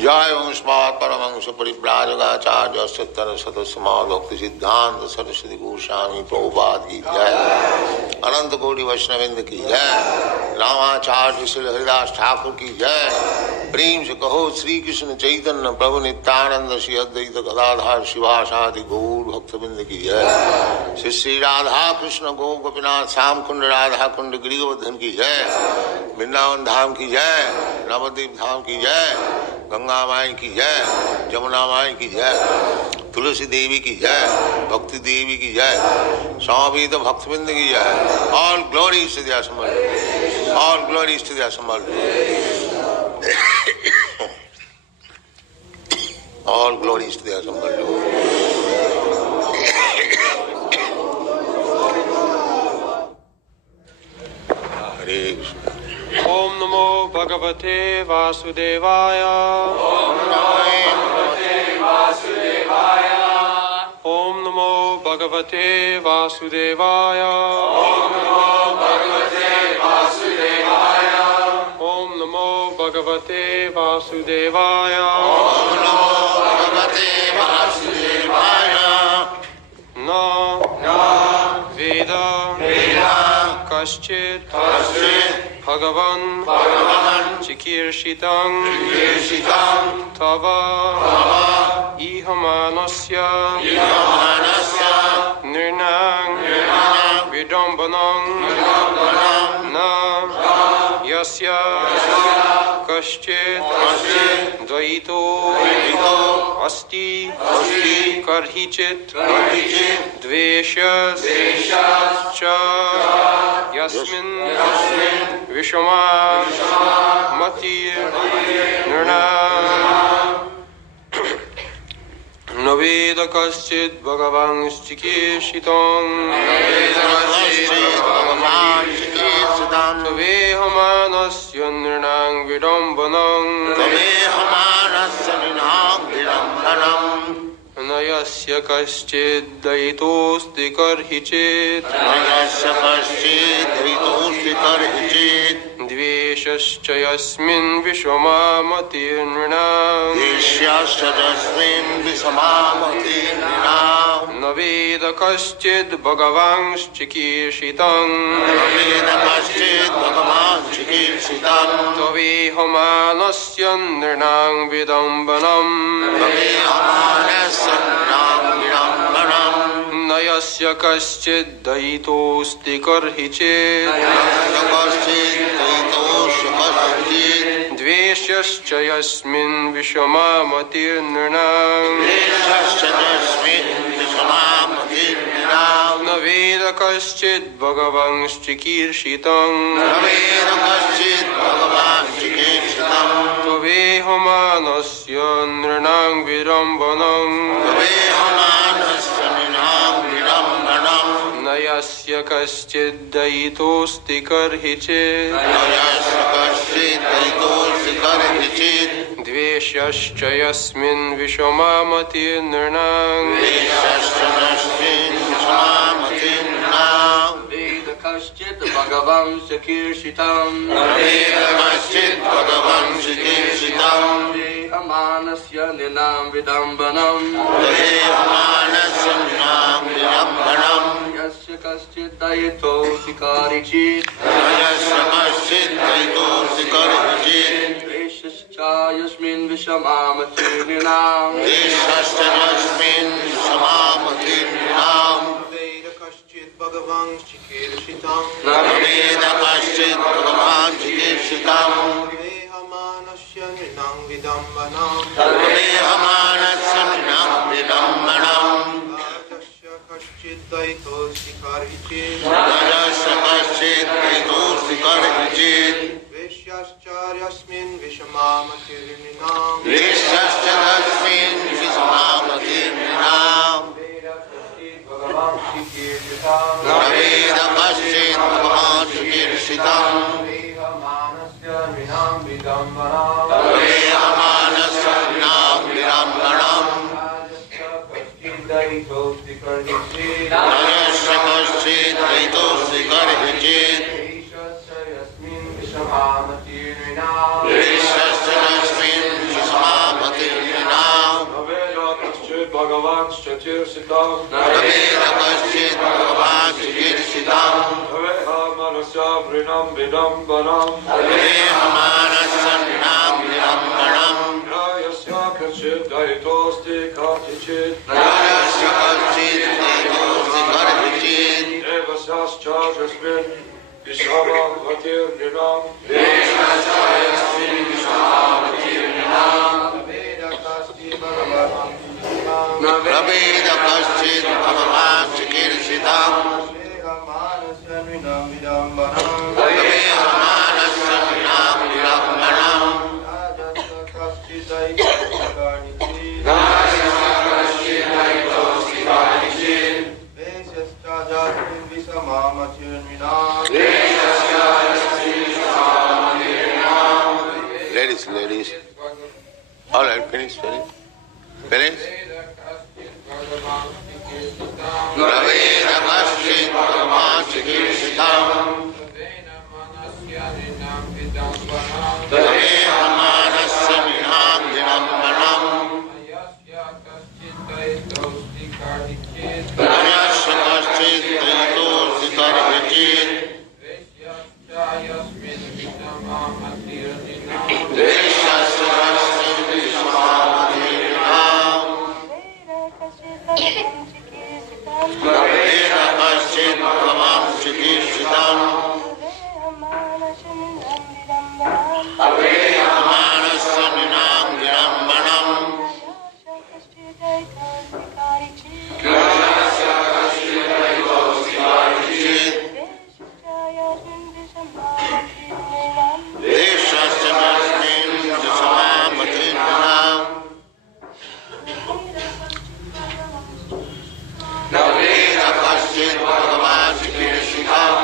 जय वंशपात परमहंस परिव्राजकाचार्य सत्तर सतस्माद भक्ति सिद्धांत सरस्वती गोस्वामी प्रभुपाद की जय। अनंत कोटि वैष्णविंद की जय। रामाचार्य श्री हरिदास ठाकुर की जय। प्रेम से कहो श्री कृष्ण चैतन्य प्रभु नित्यानंद श्री अद्वैत गदाधर शिवासादि गौर भक्तबिंद की जय। श्री श्री राधा कृष्ण गो गोपीनाथ श्याम कुंड राधा कुंड गिरिवर्धन की जय। वृंदावन धाम की जय। नवद्वीप धाम की जय। गंगा माई की जय। जमुना माई की जय। तुलसी देवी की जय। भक्ति देवी की जय। स्वामी तो भक्तबिंद की जय। ऑल ग्लोरीज टू द असमर्थ। ऑल ग्लोरीज टू द असमर्थ। ऑल ग्लोरीज टू द असमर्थ। हरे कृष्ण। ओम नमो भगवते वासुदेवाय। ओम नमो भगवते वासुदेवाय। ओम नमो भगवते वासुदेवाय। ओम नमो भगवते वासुदेवाय। ओम नमो भगवते वासुदेवाय। ओम नमो भगवते वासुदेवाय। न वेद कश्चित् भगवन् चिकीर्षितं तव इहमानस्य नृणां विडम्बनं न यस्य कश्चित् द्वैतो अस्ति कर्हिचित् द्वेषश्च यस्मिन् विषमा मतिर्नृणाम् न वेद कश्चित् भगवांश्चिकीर्षितं तवेह Tvamehamanasya nrinang vidambanam Tvamehamanasya nrinang vidambanam Nayasya kaschid daitosti karhichit Nayasya kaschid daitosti karhichit Dveshascha yasmin vishvamamati nrinam Deshyasya jasmin visamamati nrinam Naveda kaschid bhagavanschikishitam Naveda kaschid bhagavan chikirsitam Tvamehamanasya nrinang vidambanam Tvamehamanasya nrinang vidambanam Nayasya kaschid daitosti karhichit Nayasya kaschid daitosti karhichit Dveshascha yasmin vishvamamati nrinam Deshyasya jasmin visamamati nrinam Naveda kaschid bhagavanschikishitam Naveda kaschid bhagavan chikirsitam Tvamehamanasya nrinang vidambanam Tvamehamanasya nrinang vidambanam Nayasya kaschid daitosti karhichit Nayasya kaschid daitosti karhichit Dveshascha yasmin vishvamamati nrinam Deshyasya jasmin visamamati nrinam Veda kaschit bhagavan sakirsitam Naveda kaschid bhagavan chikirsitam Amanasya ninam vidambanam Tvamehamanasya nrinang vidambanam Yasya kaschit daito sikarichit Nayasya kaschid daitosti karhichit Veshascha yasmin vishamamati ninam Deshyasya jasmin visamamati nrinam Veda kaschit bhagavan chikirsitam Naveda kaschid bhagavan chikirsitam Vehamanasya nrinang vidambanam Tvamehamanasya nrinang vidambanam Rajasya kaschit daitosti karhichit Nayasya kaschid daitosti karhichit Veshyascharyasmin vishamamatirninam Deshyasya jasmin visamamati nrinam Veda kaschit bhagavan chikirsitam Naveda kaschid bhagavan chikirsitam Vehamanasya nrinang vidambanam Tvamehamanasya nrinang vidambanam Rajasya kaschit daitosti karhichit Nayasya kaschid daitosti karhichit Veshyascharyasmin vishamamatirninam Deshyasya jasmin visamamati nrinam Naveda kaschid bhagavan chatirsitam Naveda kaschid bhagavan chikirsitam Tvamehamanasya nrinam vidambanam Tvamehamanasya nrinang vidambanam Nayasya kaschid daitosti karhichit Nayasya kaschid daitosti karhichit Devasascha yasmin vishamamati nrinam Veda kaschit bhagavan chikirsitam Naveda kaschid bhagavan chikirsitam Vehamanasya nrinang vidambanam Tvamehamanasya nrinang vidambanam Rajasya kaschit daitosti karhichit Veshyascharyasmin vishamamatirninam Ladies. All right, finish. Naveda kaschid bhagavan chikirsitam Tvamehamanasya nrinang vidambanam Nayasya kaschid daitosti karhichit Deshyasya jasmin visamamati nrinam Naveda kaschid bhagavan chikirsitam Tvamehamanasya nrinang vidambanam Nayasya kaschid daitosti karhichit Deshyasya jasmin visamamati nrinam Naveda kaschid bhagavan chikirsitam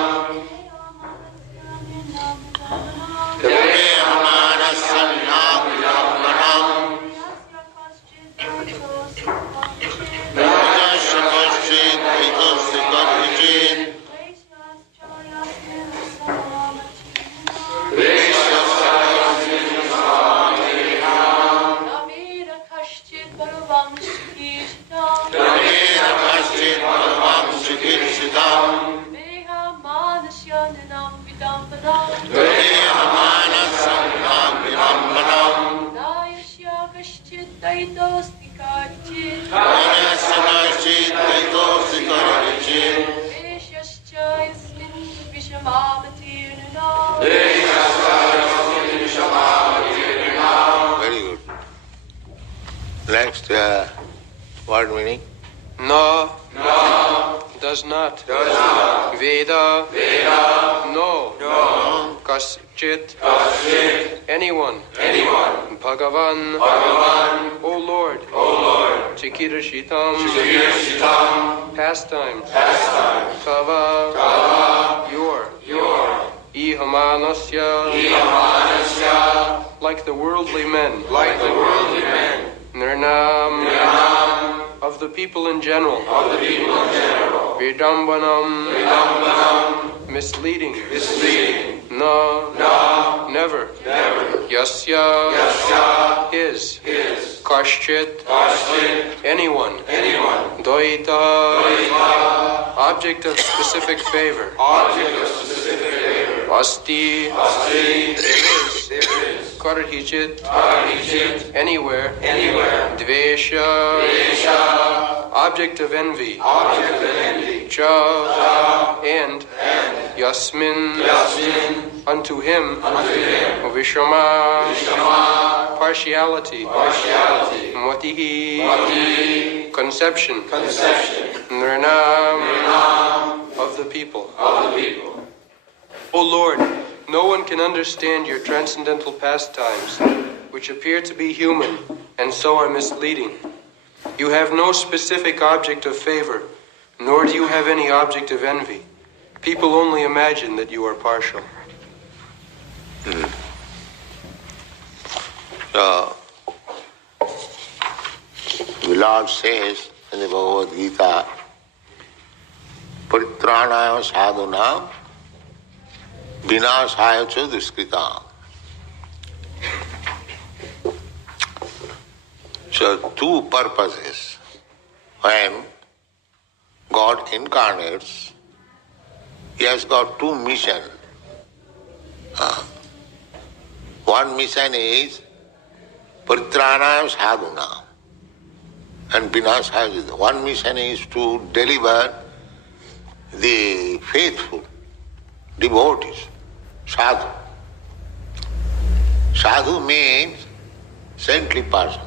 Vidambanam. Dehamanasam Virambanam. Dayasya Kaschid Daitosti Karchid. Anasanashit Daitosikarvichit. Veshyascha Yasmin Vishamavatirnanam. Very good. Next, word meaning? Na. Does not. Veda. No. Kaschit. Anyone. Bhagavan. O Lord. Chikirashitam. Pastime. Tava. Your. Ihamanasya. Like the worldly men. Nirnam. Of the people in general. Vidambanam. Misleading. No. Never. Yasya. His. Kaschit. Anyone. Dvaita. Object of specific favor. Asti. There is. Karhichit. Anywhere. Dvesha. Object of envy. Cha. And. Yasmin. Unto him. Vishama. Partiality. Matihi. Conception. Nirnam. Of the people. O Lord, no one can understand your transcendental pastimes, which appear to be human and so are misleading. You have no specific object of favor, nor do you have any object of envy. People only imagine that you are partial. So, the Lord says in the Bhagavad Gita, Paritranaya sadhunam vinasaya cha duskritam. So, two purposes. When God incarnates, He has got two missions. One mission is Paritranaya sadhuna and vinasaya. One mission is to deliver the faithful, devotees, sadhu. Sadhu means saintly person.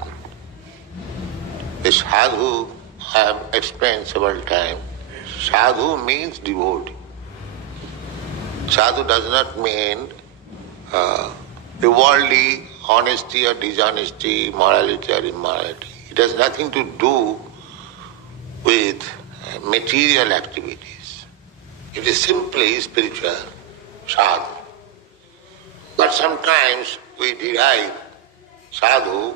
The sadhu, I have explained several times, sadhu means devotee. Sadhu does not mean the worldly honesty or dishonesty, morality or immorality. It has nothing to do with material activities. It is simply spiritual, sadhu. But sometimes we derive sadhu,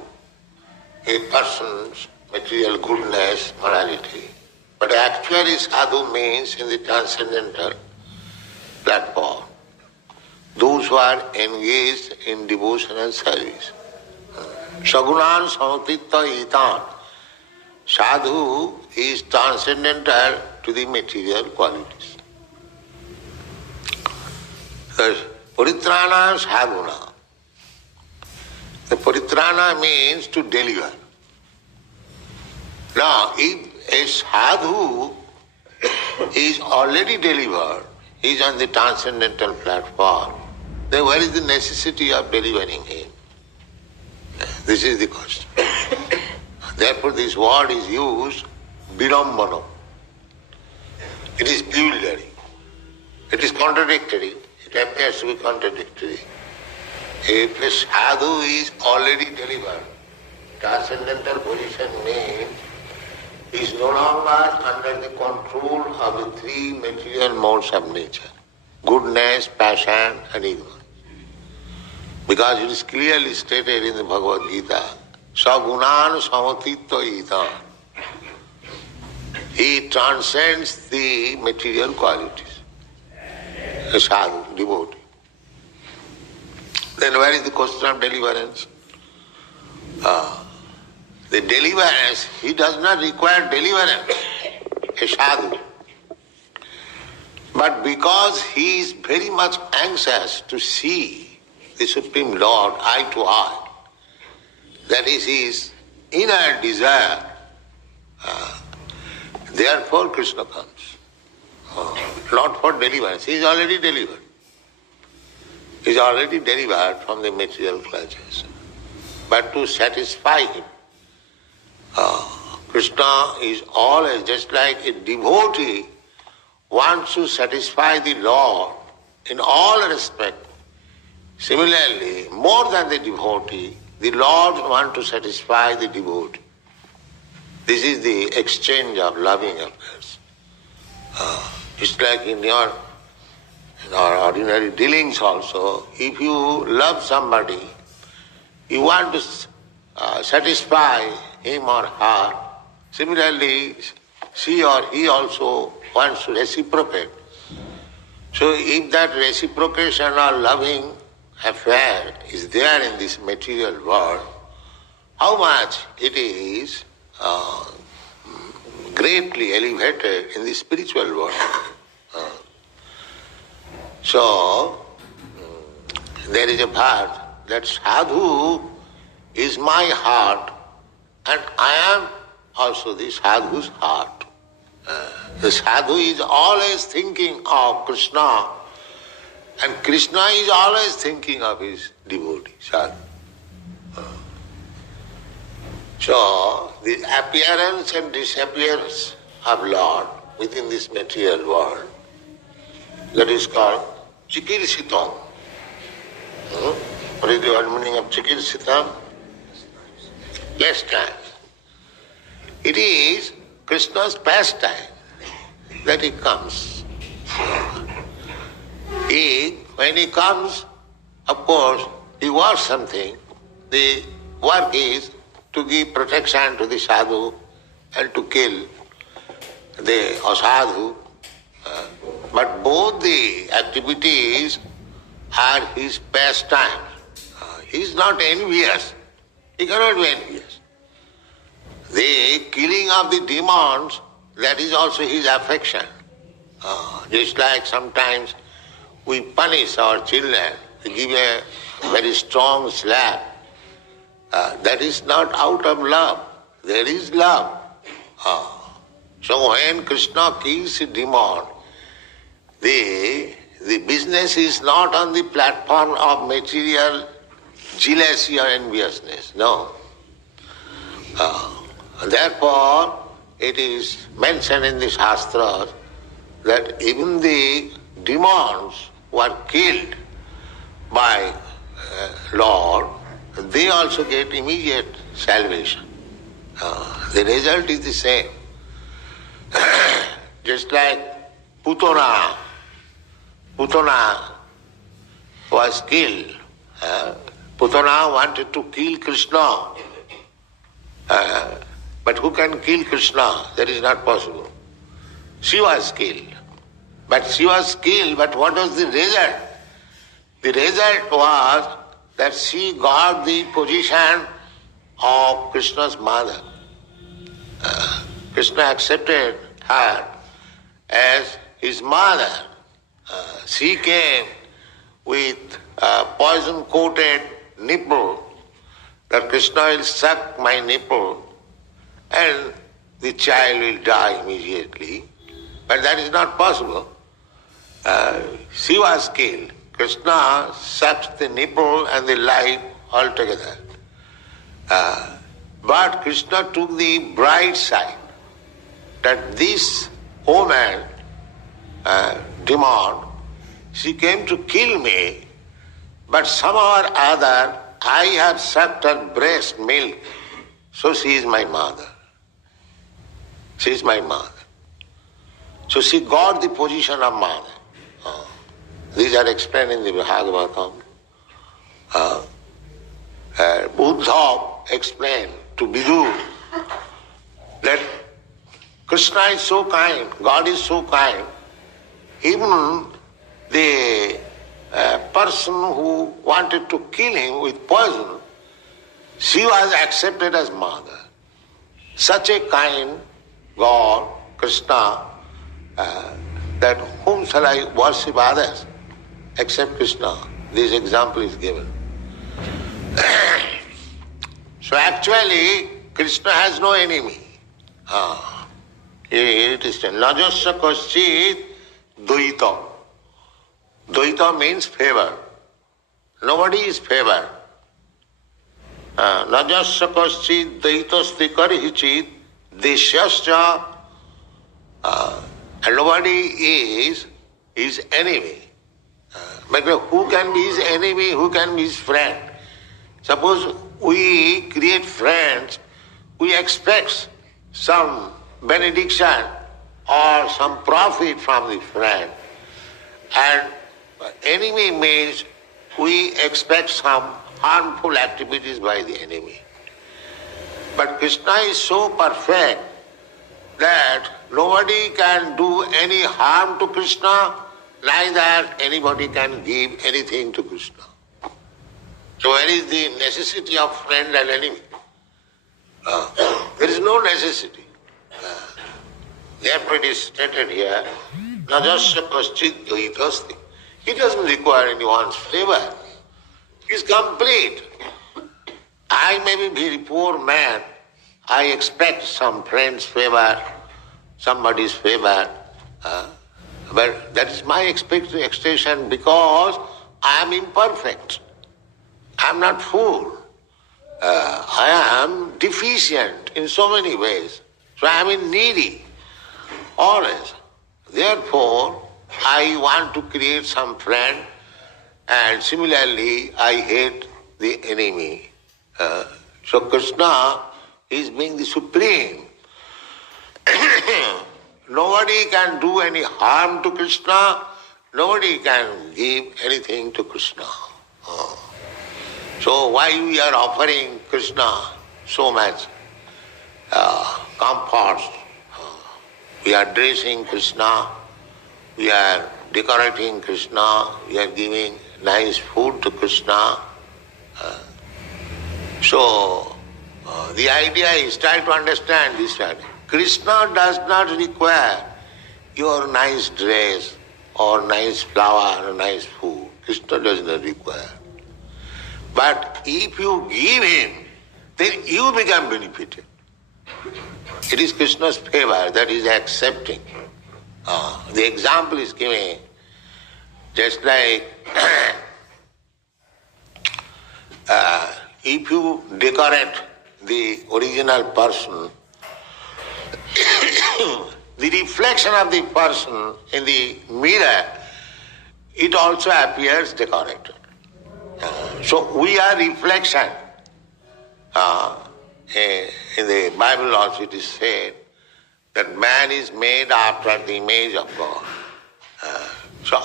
a person's material goodness, morality. But actually sadhu means in the transcendental platform, those who are engaged in devotional service. Sagunan samatitta itan. Sadhu is transcendental to the material qualities. The Paritrana sadhuna. The Paritrana means to deliver. Now, if a sadhu is already delivered, he is on the transcendental platform, then where is the necessity of delivering him? This is the question. Therefore this word is used, virambana. It is bewildering. It is contradictory. It appears to be contradictory. If a sadhu is already delivered, transcendental position means he is no longer under the control of the three material modes of nature, goodness, passion and ignorance. Because it is clearly stated in the Bhagavad Gita, Sagunan samatitta itan. He transcends the material qualities. A sadhu, devotee. Then where is the question of deliverance? The deliverance, he does not require deliverance, a sadhu. But because he is very much anxious to see the Supreme Lord eye to eye. That is his inner desire. Therefore Krishna comes. Not for deliverance. He is already delivered. He is already delivered from the material clutches. But to satisfy him, Krishna is always just like a devotee wants to satisfy the Lord in all respects. Similarly, more than the devotee, the Lord wants to satisfy the devotee. This is the exchange of loving affairs. It's like in our ordinary dealings also, if you love somebody, you want to satisfy him or her. Similarly, she or he also wants to reciprocate. So if that reciprocation or loving affair is there in this material world, how much it is greatly elevated in the spiritual world. So, there is a verse that sadhu is my heart and I am also the sadhu's heart. The sadhu is always thinking of Krishna and Krishna is always thinking of his devotee, sadhu. So, the appearance and disappearance of Lord within this material world, that is called chikirsitam. What is the word meaning of chikirsitam? Pastime. It is Krishna's pastime that he comes. When he comes, of course, he wants something. The work is to give protection to the sadhu and to kill the asadhu. But both the activities are his pastime. He is not envious. He cannot be envious. The killing of the demons, that is also his affection. Just like sometimes we punish our children, we give a very strong slap. That is not out of love. There is love. So when Krishna kills a demon, the business is not on the platform of material jealousy or enviousness. No. Therefore, it is mentioned in the Shastras that even the demons who are killed by Lord, they also get immediate salvation. The result is the same. Just like Putana was killed. Putana wanted to kill Krishna. But who can kill Krishna? That is not possible. She was killed. But what was the result? The result was that she got the position of Krishna's mother. Krishna accepted her as his mother. She came with a poison-coated nipple, that Krishna will suck my nipple and the child will die immediately. But that is not possible. She was killed. Krishna sucks the nipple and the life altogether. But Krishna took the bright side, that this woman, demon, she came to kill me, but somehow or other I have sucked her breast milk, so she is my mother. She is my mother. So she got the position of mother. These are explained in the Bhagavatam. Buddha explained to Vidu that Krishna is so kind, God is so kind, even the person who wanted to kill him with poison, she was accepted as mother. Such a kind God, Krishna, that whom shall I worship others? except Krishna. This example is given. So actually, Krishna has no enemy. It is Najasya Kaschit Dvaita. Dvaita means favor. Nobody is favored. Najasya Kaschit Dvaitasti Karihichit Deshyascha. And nobody is his enemy. But who can be his enemy, who can be his friend? Suppose we create friends, we expect some benediction or some profit from the friend. And enemy means we expect some harmful activities by the enemy. But Krishna is so perfect that nobody can do any harm to Krishna, neither anybody can give anything to Krishna. So where is the necessity of friend and enemy? There is no necessity. Therefore it is stated here, Najasya Kaschit Dvaitasti. He doesn't require anyone's favor. He is complete. I may be a very poor man. I expect some friend's favor, somebody's favor. But that is my expectation because I am imperfect. I am not full. I am deficient in so many ways. So I am needy always. Therefore, I want to create some friend, and similarly I hate the enemy. So Krishna is being the supreme. Nobody can do any harm to Krishna, nobody can give anything to Krishna. So why we are offering Krishna so much comforts? We are dressing Krishna, we are decorating Krishna, we are giving nice food to Krishna. So the idea is try to understand this one. Krishna does not require your nice dress or nice flower or nice food. Krishna does not require. But if you give him, then you become benefited. It is Krishna's favor that is accepting. The example is given just like if you decorate the original person, the reflection of the person in the mirror, it also appears decorated. So we are reflection. In the Bible also it is said that man is made after the image of God. So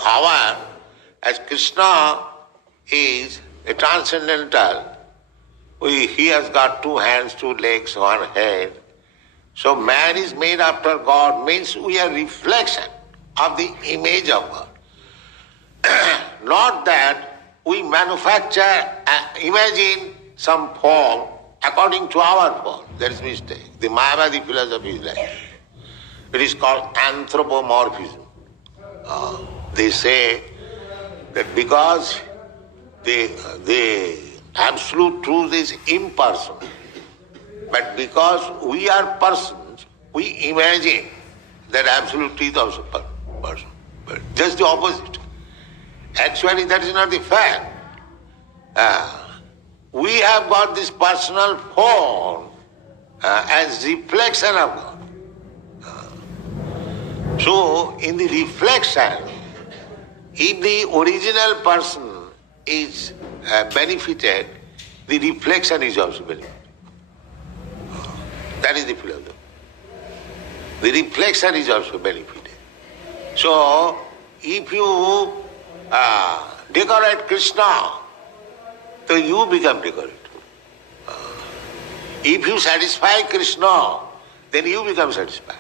as Krishna is a transcendental, he has got 2 hands, 2 legs, 1 head. So man is made after God means we are reflection of the image of God. Not that we manufacture, imagine some form according to our form. That is mistake. The Mayavadi philosophy is like that. It is called anthropomorphism. They say that because the absolute truth is impersonal, but because we are persons, we imagine that absolute truth is also person. But just the opposite. Actually, that is not the fact. We have got this personal form as reflection of God. So, in the reflection, if the original person is benefited, the reflection is also benefited. That is the philosophy. The reflection is also benefited. So, if you decorate Krishna, then you become decorated. If you satisfy Krishna, then you become satisfied.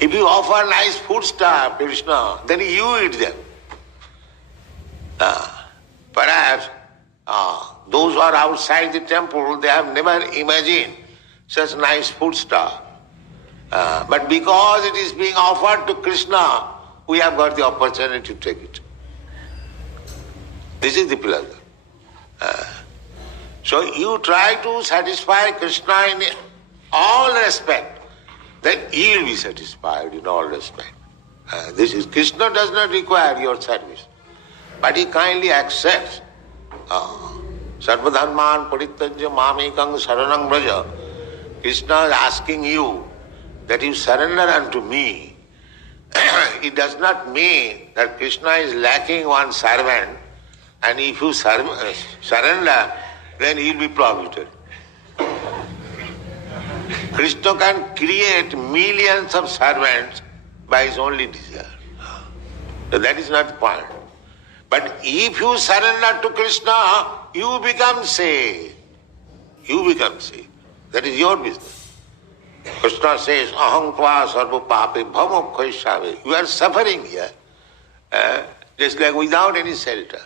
If you offer nice food stuff to Krishna, then you eat them. Perhaps those who are outside the temple, they have never imagined such nice food stuff. But because it is being offered to Krishna, we have got the opportunity to take it. This is the pleasure. So you try to satisfy Krishna in all respect, then he will be satisfied in all respect. This is Krishna does not require your service, but he kindly accepts. Sarvadharman parittajya mamekang saranang braja. Krishna is asking you that you surrender unto me. It does not mean that Krishna is lacking one servant, and if you surrender, then he will be prohibited. Krishna can create millions of servants by his only desire. So that is not the point. But if you surrender to Krishna, you become saved. You become saved. That is your business. Krishna says, aham tva sarva pape bhamokhaishave. You are suffering here, just like without any shelter.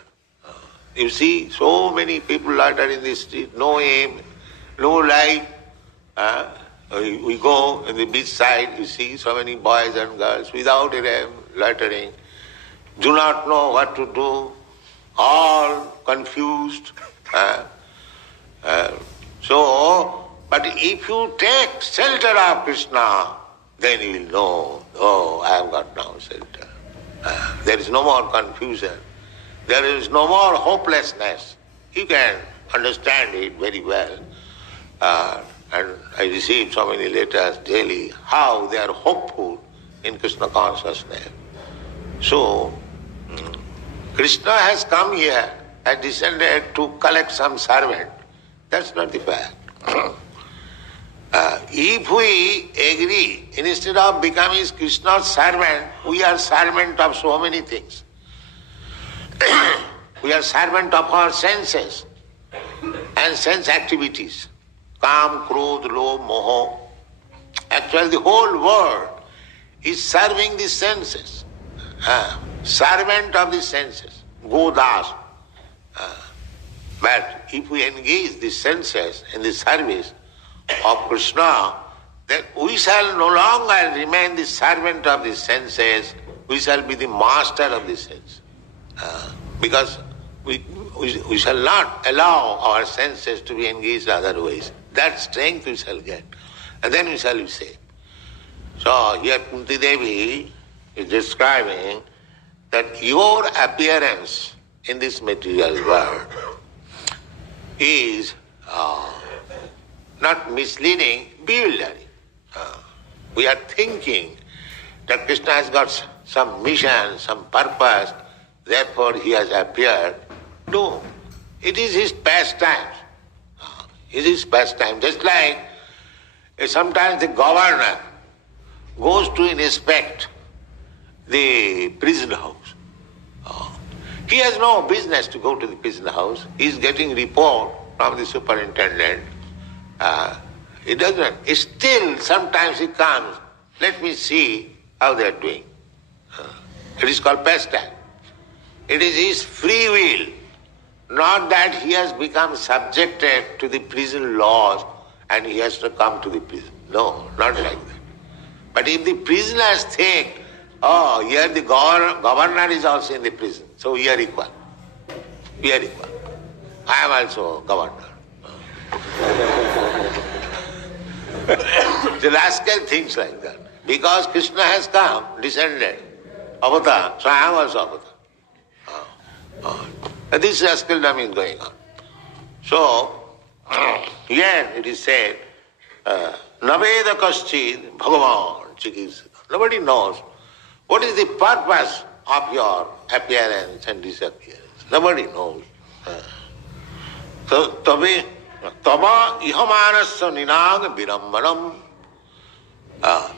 You see, so many people loiter in the street, no aim, no light. We go in the beach side, you see so many boys and girls without an aim, loitering, do not know what to do, all confused. But if you take shelter of Krishna, then you will know, oh, I have got now shelter. There is no more confusion. There is no more hopelessness. You can understand it very well. And I receive so many letters daily, how they are hopeful in Krishna consciousness. So, Krishna has come here and descended to collect some servant. That's not the fact. If we agree, instead of becoming Krishna's servant, we are servant of so many things. We are servant of our senses and sense activities. Kam, Krodh, Lobh, Moho. Actually, the whole world is serving the senses. Servant of the senses. Godas. But if we engage the senses in the service of Krishna, then we shall no longer remain the servant of the senses, we shall be the master of the sense. Because we shall not allow our senses to be engaged otherwise. That strength we shall get, and then we shall be saved. So here Kunti Devi is describing that your appearance in this material world is not misleading, bewildering. We are thinking that Krishna has got some mission, some purpose, therefore he has appeared. No, it is his pastime. It is pastime. Just like sometimes the governor goes to inspect the prison house. He has no business to go to the prison house. He is getting report from the superintendent. He doesn't. Still, sometimes he comes, let me see how they are doing. It is called pastime. It is his free will, not that he has become subjected to the prison laws and he has to come to the prison. No, not like that. But if the prisoners think, oh, here the governor is also in the prison, so we are equal. We are equal. I am also governor. The rascal thinks like that. Because Krishna has come, descended, avatar, so I am also avatar. This rascaldom is going on. So, here it is said, Naveda kaschid bhagavan chikisata. Nobody knows what is the purpose of your appearance and disappearance. Nobody knows. So, tava ihamanasya ninag virambanam.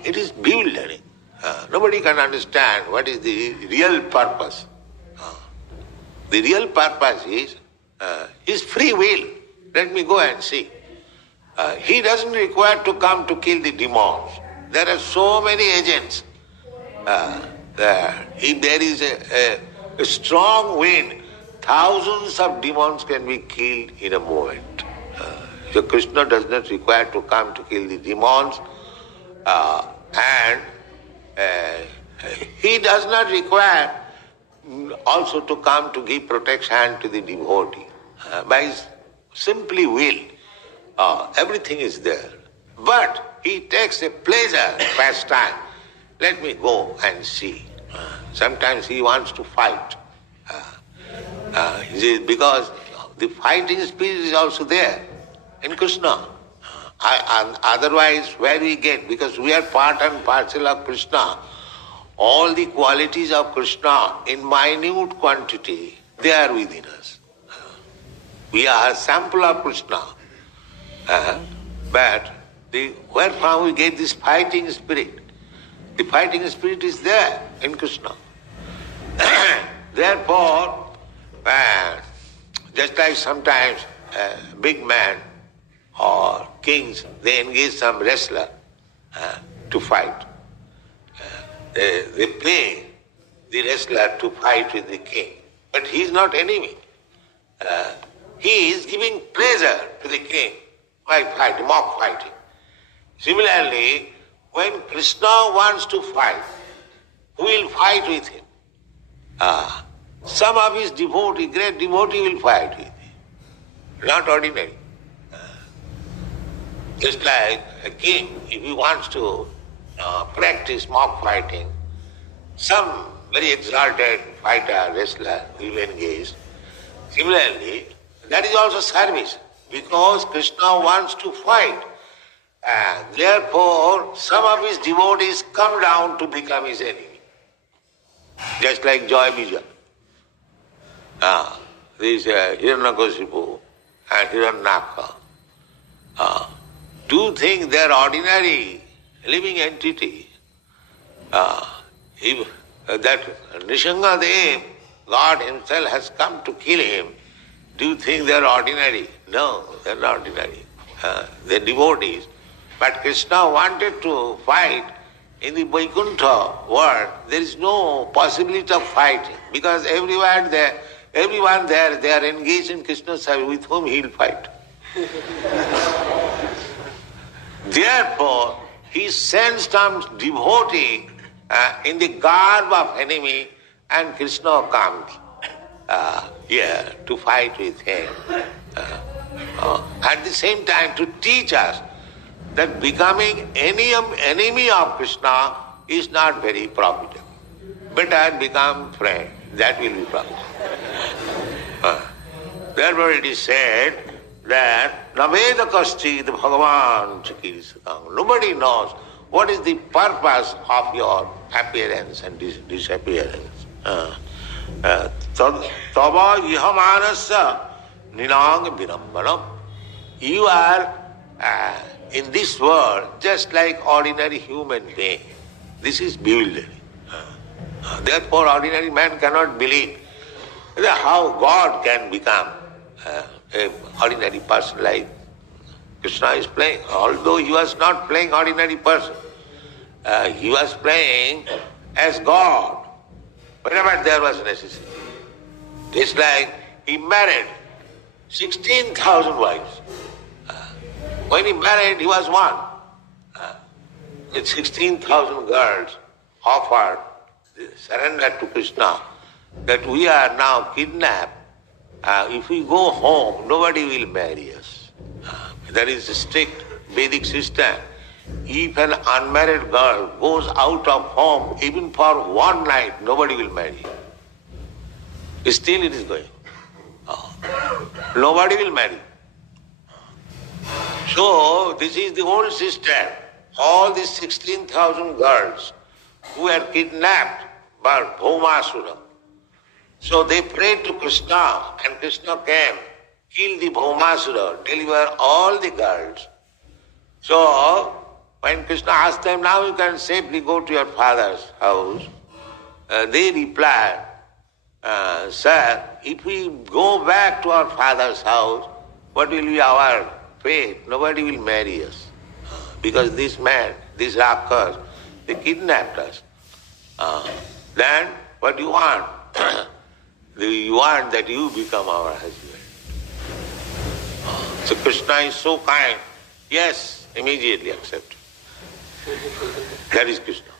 It is bewildering. Nobody can understand what is the real purpose. The real purpose is his free will. Let me go and see. He doesn't require to come to kill the demons. There are so many agents there. If there is a strong wind, thousands of demons can be killed in a moment. So Krishna does not require to come to kill the demons, and he does not require also to come to give protection to the devotee. By his simply will, everything is there. But he takes a pleasure, pastime. Let me go and see. Sometimes he wants to fight. Because the fighting spirit is also there in Krishna. Otherwise, where we get? Because we are part and parcel of Krishna. All the qualities of Krishna in minute quantity, they are within us. We are a sample of Krishna. But where from we get this fighting spirit? The fighting spirit is there in Krishna. Therefore, just like sometimes big men or kings, they engage some wrestler to fight. They pay the wrestler to fight with the king. But he is not enemy. He is giving pleasure to the king by fighting, mock fighting. Similarly, when Krishna wants to fight, who will fight with him? Some of his devotee, great devotee will fight with him. Not ordinary. Just like a king, if he wants to practice mock fighting, some very exalted fighter, wrestler will engage. Similarly, that is also service, because Krishna wants to fight. And therefore, some of his devotees come down to become his enemy. Just like Joy Bija. This Hiranyakasipu and Hiranyaka. Do think they are ordinary living entity. That Nishangadev, God himself has come to kill him. Do you think they are ordinary? No, they are not ordinary. They are devotees. But Krishna wanted to fight in the Vaikuntha world. There is no possibility of fighting, because everyone there, they are engaged in Krishna's service. With whom he will fight? Therefore, he sends some devotee in the garb of enemy, and Krishna comes here to fight with him. At the same time, to teach us that becoming enemy of Krishna is not very profitable. Better become friend. That will be profitable. Therefore it is said that Naveda Kaschid Bhagavan Chakirsatam. Nobody knows what is the purpose of your appearance and disappearance. Tava ihamanasya ninang virambanam. You are in this world just like ordinary human being. This is bewildering. Therefore ordinary man cannot believe how God can become an ordinary person like Krishna is playing. Although he was not playing ordinary person, he was playing as God whenever there was necessity. It's like he married 16,000 wives. When he married, he was one. With 16,000 girls offered surrender to Krishna, that we are now kidnapped. If we go home, nobody will marry us. There is a strict Vedic system. If an unmarried girl goes out of home, even for one night, nobody will marry her. Still it is going. Nobody will marry. So, this is the old system. All these 16,000 girls who were kidnapped by Bhaumasura. So they prayed to Krishna, and Krishna came, killed the Bhaumasura, deliver all the girls. So, when Krishna asked them, now you can safely go to your father's house, they replied, sir, if we go back to our father's house, what will be our fate? Nobody will marry us. Because this man, these Rakhas, they kidnapped us. Then, what do you want? You want that you become our husband. So Krishna is so kind. Yes, immediately accept. That is Krishna.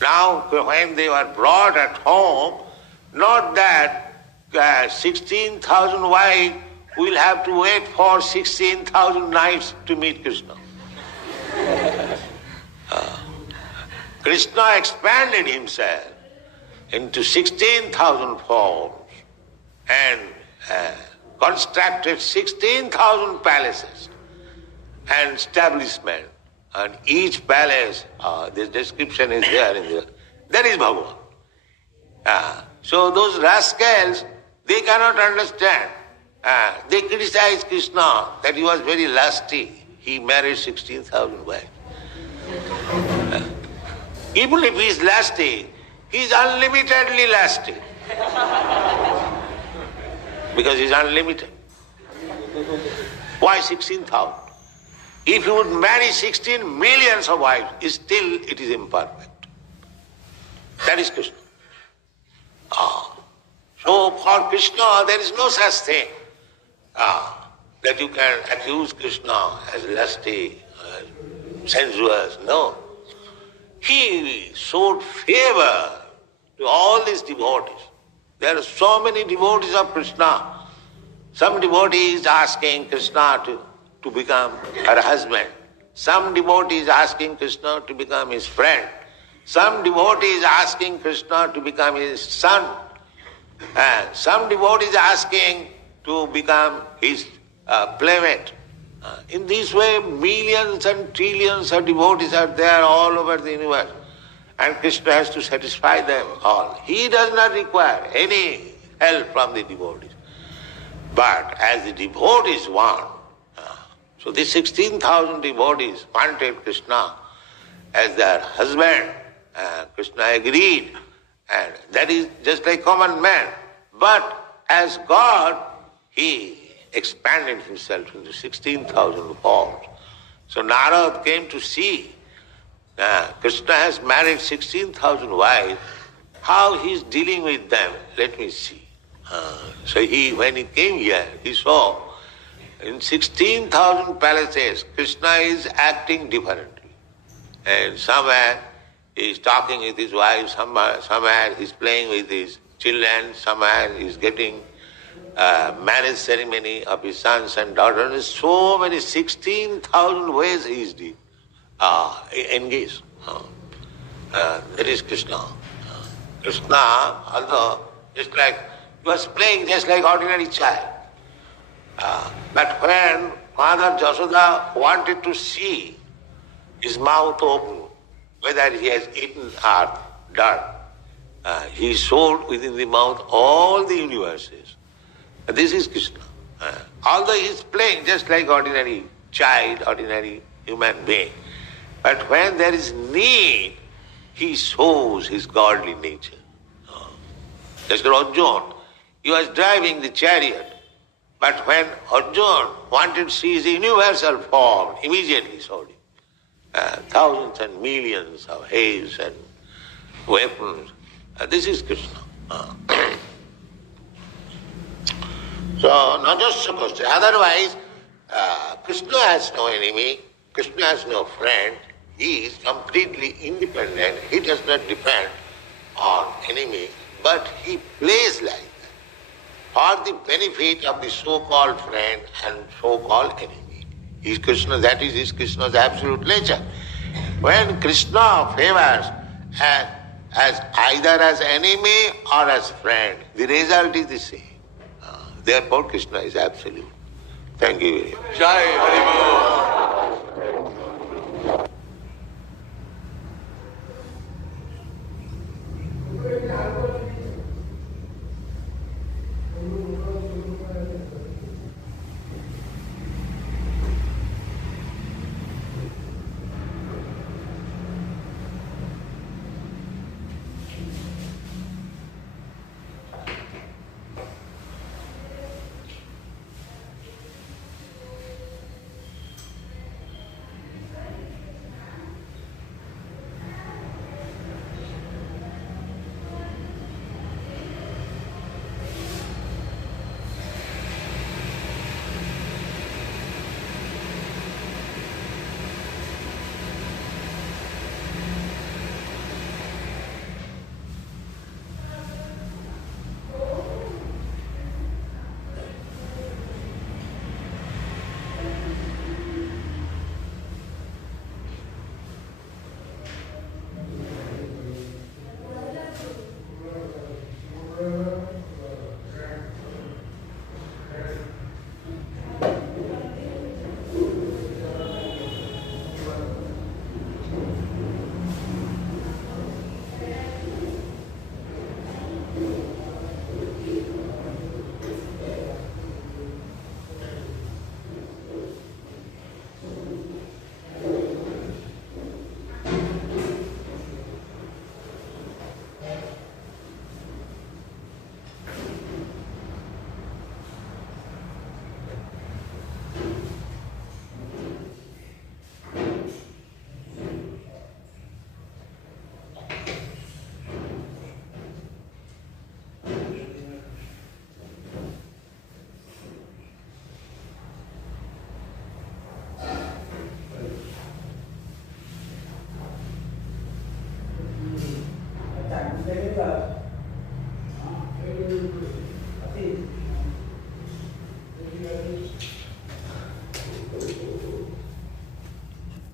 Now, when they were brought at home, Not that 16,000 wives will have to wait for 16,000 nights to meet Krishna. Krishna expanded himself into 16,000 forms and constructed 16,000 palaces and establishment. And each palace, this description is there in the... That is Bhagavan. So those rascals, they cannot understand. They criticize Krishna that he was very lusty. He married 16,000 wives. Even if he is lusty, he is unlimitedly lusty. Because he is unlimited. Why 16,000? If you would marry 16 millions of wives, still it is imperfect. That is Krishna. So for Krishna there is no such thing that you can accuse Krishna as lusty, sensuous. No. He showed favor to all these devotees. There are so many devotees of Krishna. Some devotees asking Krishna to become her husband. Some devotees asking Krishna to become his friend. Some devotees asking Krishna to become his son. And some devotees asking to become his playmate. In this way, millions and trillions of devotees are there all over the universe. And Krishna has to satisfy them all. He does not require any help from the devotees. But as the devotees want, so these 16,000 devotees wanted Krishna as their husband. Krishna agreed. And that is just like common man. But as God, he expanded himself into 16,000 forms. So Narad came to see Krishna has married 16,000 wives. How he is dealing with them, let me see. So when he came here, he saw in 16,000 palaces, Krishna is acting differently. And somewhere he is talking with his wife, somewhere he is playing with his children, somewhere he is getting marriage ceremony of his sons and daughters. So many 16,000 ways he is engaged. That is Krishna. Krishna, although just like he was playing just like ordinary child. But when Mother Jasoda wanted to see his mouth open, whether he has eaten earth, dirt, he showed within the mouth all the universes. This is Krishna. Although he is playing just like ordinary child, ordinary human being, but when there is need, he shows his godly nature. Just like Arjuna, he was driving the chariot, but when Arjuna wanted to see his universal form, immediately showed him. Thousands and millions of hails and weapons. This is Krishna. So, not just supposed to. Otherwise, Krishna has no enemy, Krishna has no friend. He is completely independent. He does not depend on enemy, but he plays like that for the benefit of the so-called friend and so-called enemy. He is Krishna, that is Krishna's absolute nature. When Krishna favors as either as enemy or as friend, the result is the same. Therefore, Krishna is absolute. Thank you very much. Jai Haribol.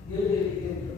unity in